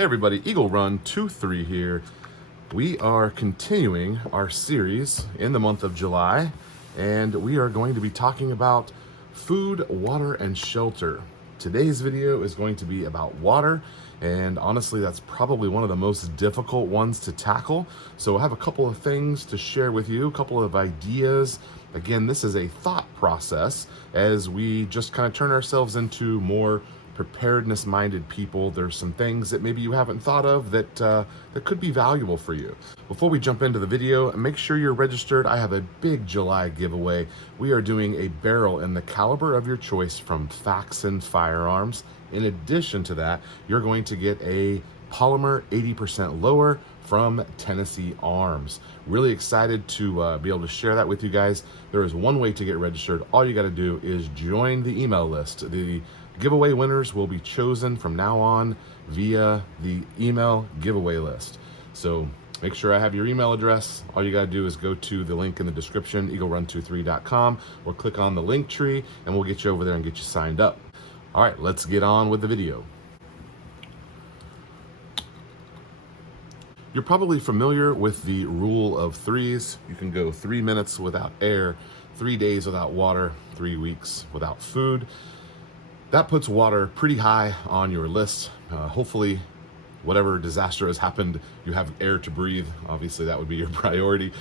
Hey everybody, Eagle Run 23 here. We are continuing our series in the month of July, and we are going to be talking about food, water, and shelter. Today's video is going to be about water, and honestly, that's probably one of the most difficult ones to tackle. So I have a couple of things to share with you, a couple of ideas. Again, this is a thought process as we just kind of turn ourselves into more preparedness-minded people. There's some things that maybe you haven't thought of that that could be valuable for you. Before we jump into the video, make sure you're registered. I have a big July giveaway. We are doing a barrel in the caliber of your choice from Firearms. In addition to that, you're going to get a polymer 80% lower from Tennessee Arms. Really excited to be able to share that with you guys. There is one way to get registered. All you got to do is join the email list. The giveaway winners will be chosen from now on via the email giveaway list. So make sure I have your email address. All you got to do is go to the link in the description, eaglerun23.com, or click on the link tree and we'll get you over there and get you signed up. All right, let's get on with the video. You're probably familiar with the rule of threes. You can go 3 minutes without air, 3 days without water, 3 weeks without food. That puts water pretty high on your list. Hopefully, whatever disaster has happened, you have air to breathe. Obviously, that would be your priority.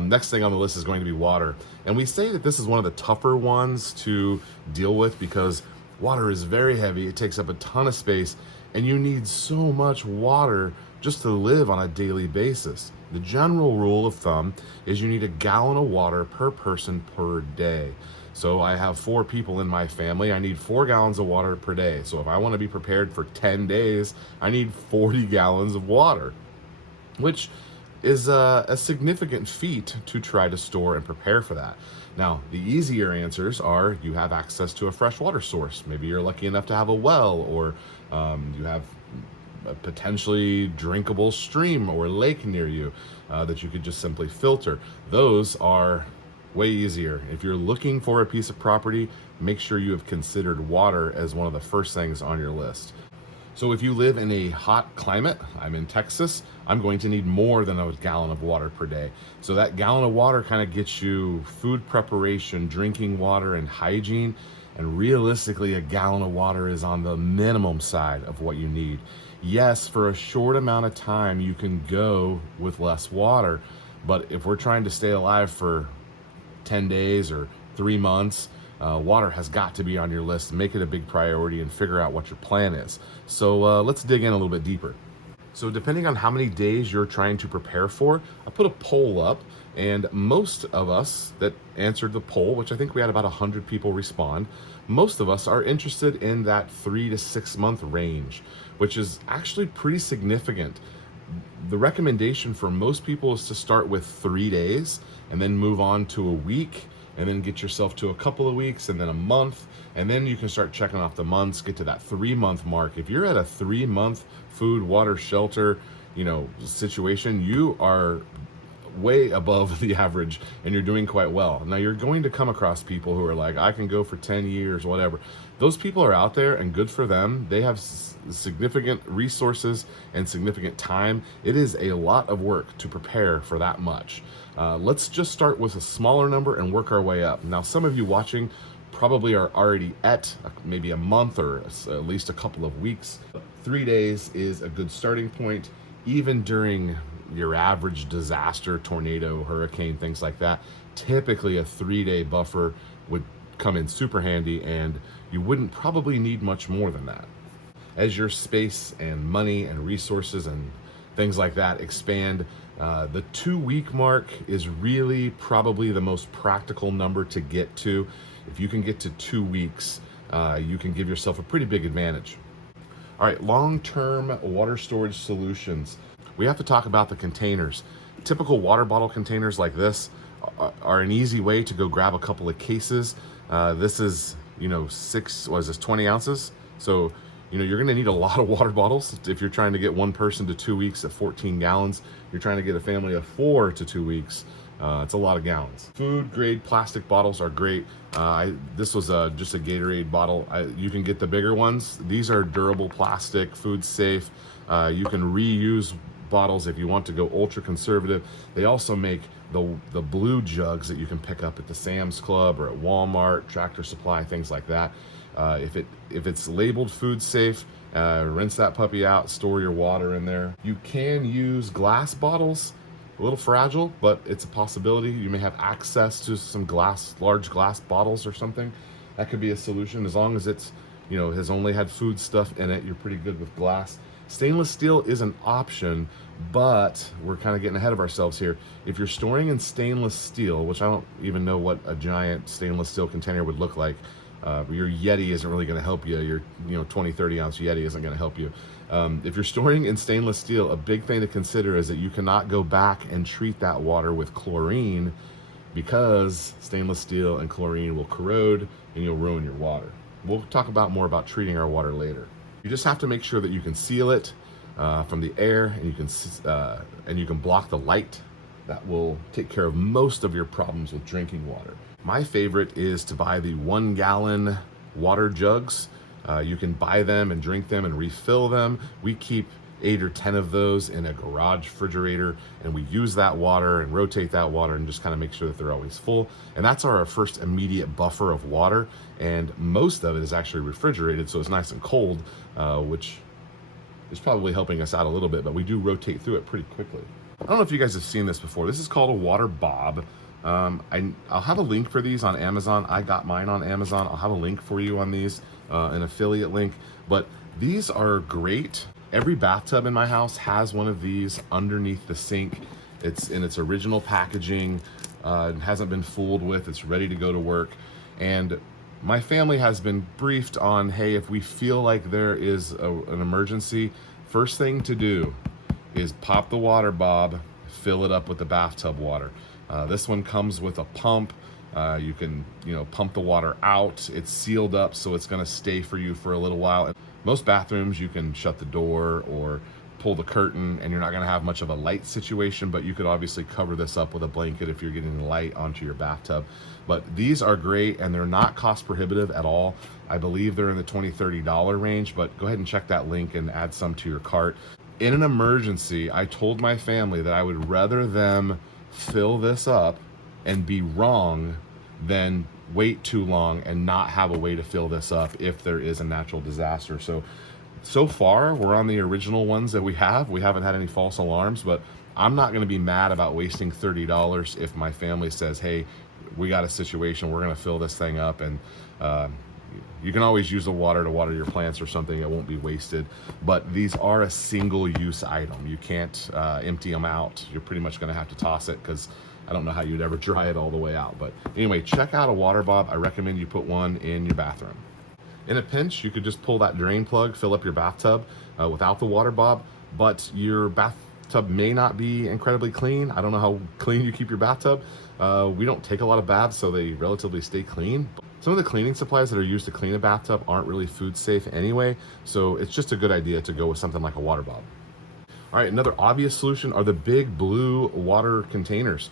Next thing on the list is going to be water. And we say that this is one of the tougher ones to deal with because water is very heavy. It takes up a ton of space, and you need so much water just to live on a daily basis. The general rule of thumb is you need a gallon of water per person per day. So I have 4 people in my family. I need 4 gallons of water per day. So if I want to be prepared for 10 days, I need 40 gallons of water, which is a significant feat to try to store and prepare for that. Now, the easier answers are you have access to a freshwater source. Maybe you're lucky enough to have a well, or you have a potentially drinkable stream or lake near you that you could just simply filter. Those are way easier. If you're looking for a piece of property, make sure you have considered water as one of the first things on your list. So if you live in a hot climate, I'm in Texas, I'm going to need more than a gallon of water per day. So that gallon of water kind of gets you food preparation, drinking water, and hygiene. And realistically, a gallon of water is on the minimum side of what you need. Yes, for a short amount of time, you can go with less water. But if we're trying to stay alive for 10 days or 3 months, water has got to be on your list. Make it a big priority and figure out what your plan is. So let's dig in a little bit deeper. So depending on how many days you're trying to prepare for, I put a poll up, and most of us that answered the poll, which I think we had about 100 people respond, most of us are interested in that 3 to 6 month range, which is actually pretty significant. The recommendation for most people is to start with 3 days and then move on to a week, and then get yourself to a couple of weeks, and then a month, and then you can start checking off the months, get to that 3 month mark. If you're at a 3 month food, water, shelter, situation, you are way above the average and you're doing quite well. Now you're going to come across people who are like, I can go for 10 years, whatever. Those people are out there, and good for them. They have significant resources and significant time. It is a lot of work to prepare for that much. Let's just start with a smaller number and work our way up. Now, some of you watching probably are already at maybe a month or at least a couple of weeks. 3 days is a good starting point. Even during your average disaster, tornado, hurricane, things like that, typically a 3-day buffer would come in super handy, and you wouldn't probably need much more than that. As your space and money and resources and things like that expand, the 2 week mark is really probably the most practical number to get to. If you can get to 2 weeks, you can give yourself a pretty big advantage. All right, long-term water storage solutions. We have to talk about the containers. Typical water bottle containers like this are an easy way to go grab a couple of cases. This is, 20 ounces. So, you're gonna need a lot of water bottles. If you're trying to get one person to 2 weeks at 14 gallons, you're trying to get a family of 4 to 2 weeks. It's a lot of gallons. Food grade plastic bottles are great. This was just a Gatorade bottle. You can get the bigger ones. These are durable plastic, food safe. You can reuse bottles if you want to go ultra conservative. They also make the blue jugs that you can pick up at the Sam's Club or at Walmart, Tractor Supply, things like that. If it's labeled food safe, rinse that puppy out, store your water in there. You can use glass bottles, a little fragile, but it's a possibility. You may have access to some large glass bottles or something. That could be a solution. As long as it's, has only had food stuff in it, you're pretty good with glass. Stainless steel is an option, but we're kind of getting ahead of ourselves here. If you're storing in stainless steel, which I don't even know what a giant stainless steel container would look like, your Yeti isn't really going to help you. Your 20, 30 ounce Yeti isn't going to help you. If you're storing in stainless steel, a big thing to consider is that you cannot go back and treat that water with chlorine, because stainless steel and chlorine will corrode and you'll ruin your water. We'll talk more about treating our water later. You just have to make sure that you can seal it from the air, and you can block the light. That will take care of most of your problems with drinking water. My favorite is to buy the 1 gallon water jugs. You can buy them and drink them and refill them. We keep 8 or 10 of those in a garage refrigerator, and we use that water and rotate that water and just kind of make sure that they're always full. And that's our first immediate buffer of water, and most of it is actually refrigerated, so it's nice and cold, which is probably helping us out a little bit, but we do rotate through it pretty quickly. I don't know if you guys have seen this before. This is called a water bob. I'll have a link for these on Amazon. I got mine on Amazon. I'll have a link for you on these, an affiliate link, but these are great. Every bathtub in my house has one of these underneath the sink. It's in its original packaging. It hasn't been fooled with. It's ready to go to work. And my family has been briefed on, hey, if we feel like there is an emergency, first thing to do is pop the water bob, fill it up with the bathtub water. This one comes with a pump. You can, pump the water out. It's sealed up, so it's going to stay for you for a little while. Most bathrooms, you can shut the door or pull the curtain, and you're not going to have much of a light situation, but you could obviously cover this up with a blanket if you're getting light onto your bathtub. But these are great, and they're not cost prohibitive at all. I believe they're in the $20, $30 range, but go ahead and check that link and add some to your cart. In an emergency, I told my family that I would rather them fill this up and be wrong than wait too long and not have a way to fill this up if there is a natural disaster. So far, we're on the original ones that we have. We haven't had any false alarms, but I'm not going to be mad about wasting $30 if my family says, hey, we got a situation, we're going to fill this thing up, and you can always use the water to water your plants or something. It won't be wasted. But these are a single-use item. You can't empty them out. You're pretty much going to have to toss it, because I don't know how you'd ever dry it all the way out. But anyway, check out a water bob. I recommend you put one in your bathroom. In a pinch, you could just pull that drain plug, fill up your bathtub without the water bob, but your bathtub may not be incredibly clean. I don't know how clean you keep your bathtub. We don't take a lot of baths, so they relatively stay clean. Some of the cleaning supplies that are used to clean a bathtub aren't really food safe anyway, so it's just a good idea to go with something like a water bob. All right, another obvious solution are the big blue water containers.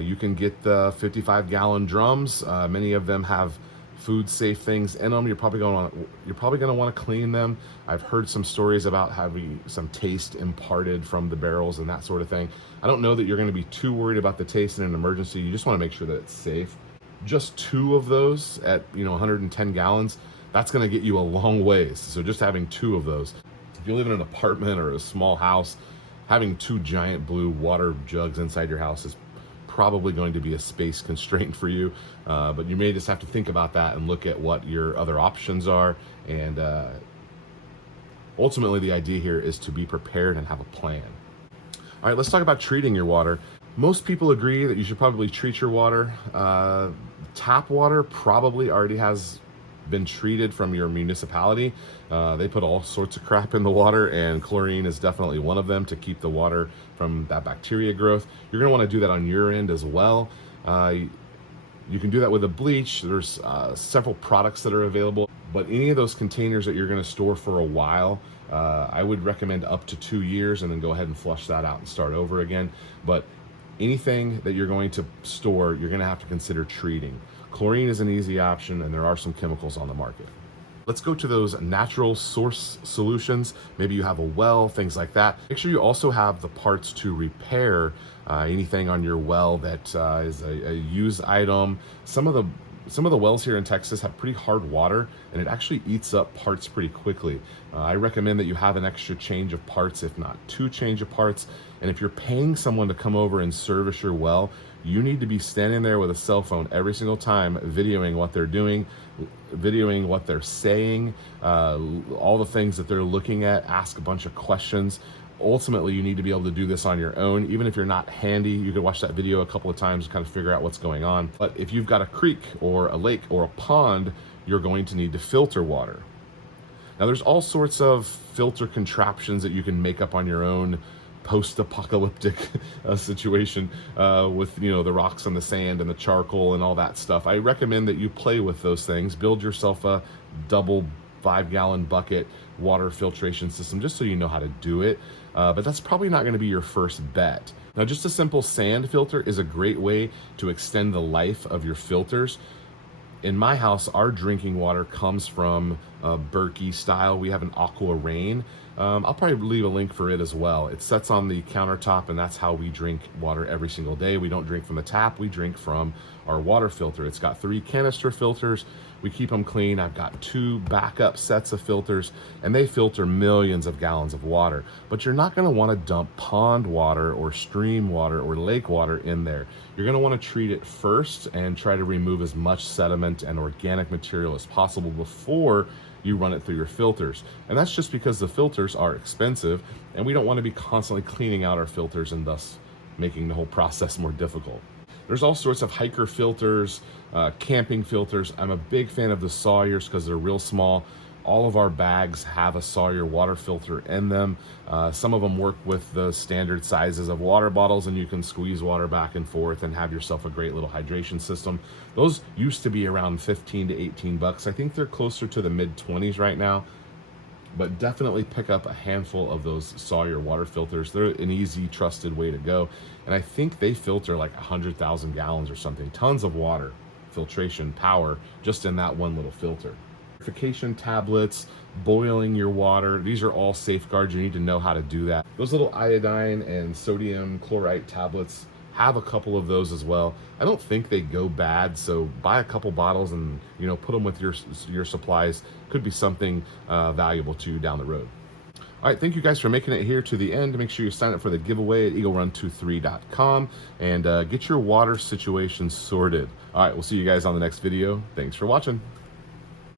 You can get the 55-gallon drums. Many of them have food safe things in them. You're probably going to want to clean them. I've heard some stories about having some taste imparted from the barrels and that sort of thing. I don't know that you're going to be too worried about the taste in an emergency. You just want to make sure that it's safe. Just 2 of those at 110 gallons, that's going to get you a long ways. So just having 2 of those. If you live in an apartment or a small house, having 2 giant blue water jugs inside your house is probably going to be a space constraint for you, but you may just have to think about that and look at what your other options are. And ultimately, the idea here is to be prepared and have a plan. All right, let's talk about treating your water. Most people agree that you should probably treat your water. Tap water probably already has been treated from your municipality. They put all sorts of crap in the water, and chlorine is definitely one of them to keep the water from that bacteria growth. You're going to want to do that on your end as well. You can do that with a bleach. There's several products that are available, but any of those containers that you're going to store for a while, I would recommend up to 2 years, and then go ahead and flush that out and start over again. But anything that you're going to store, you're going to have to consider treating. Chlorine is an easy option, and there are some chemicals on the market. Let's go to those natural source solutions. Maybe you have a well, things like that. Make sure you also have the parts to repair anything on your well that is a used item. Some of the wells here in Texas have pretty hard water, and it actually eats up parts pretty quickly. I recommend that you have an extra change of parts, if not 2 change of parts. And if you're paying someone to come over and service your well, you need to be standing there with a cell phone every single time, videoing what they're doing, videoing what they're saying, all the things that they're looking at, ask a bunch of questions. Ultimately, you need to be able to do this on your own. Even if you're not handy, you could watch that video a couple of times to kind of figure out what's going on. But if you've got a creek or a lake or a pond, you're going to need to filter water. Now, there's all sorts of filter contraptions that you can make up on your own post-apocalyptic situation with, you know, the rocks and the sand and the charcoal and all that stuff. I recommend that you play with those things. Build yourself a double 5-gallon bucket water filtration system just so you know how to do it. But that's probably not going to be your first bet. Now, just a simple sand filter is a great way to extend the life of your filters. In my house, our drinking water comes from Berkey style. We have an Aqua Rain. I'll probably leave a link for it as well. It sets on the countertop, and that's how we drink water every single day. We don't drink from the tap, we drink from our water filter. It's got 3 canister filters. We keep them clean. I've got 2 backup sets of filters, and they filter millions of gallons of water. But you're not gonna wanna dump pond water or stream water or lake water in there. You're gonna wanna treat it first and try to remove as much sediment and organic material as possible before you run it through your filters. And that's just because the filters are expensive, and we don't want to be constantly cleaning out our filters and thus making the whole process more difficult. There's all sorts of hiker filters, camping filters. I'm a big fan of the Sawyers because they're real small. All of our bags have a Sawyer water filter in them. Some of them work with the standard sizes of water bottles, and you can squeeze water back and forth and have yourself a great little hydration system. Those used to be around 15 to 18 bucks. I think they're closer to the mid-20s right now, but definitely pick up a handful of those Sawyer water filters. They're an easy, trusted way to go. And I think they filter like 100,000 gallons or something. Tons of water, filtration, power, just in that one little filter. Purification tablets, boiling your water, these are all safeguards. You need to know how to do that. Those little iodine and sodium chloride tablets, have a couple of those as well. I don't think they go bad, so buy a couple bottles and, you know, put them with your supplies. Could be something valuable to you down the road. All right, thank you guys for making it here to the end. Make sure you sign up for the giveaway at eaglerun23.com and get your water situation sorted. All right, we'll see you guys on the next video. Thanks for watching.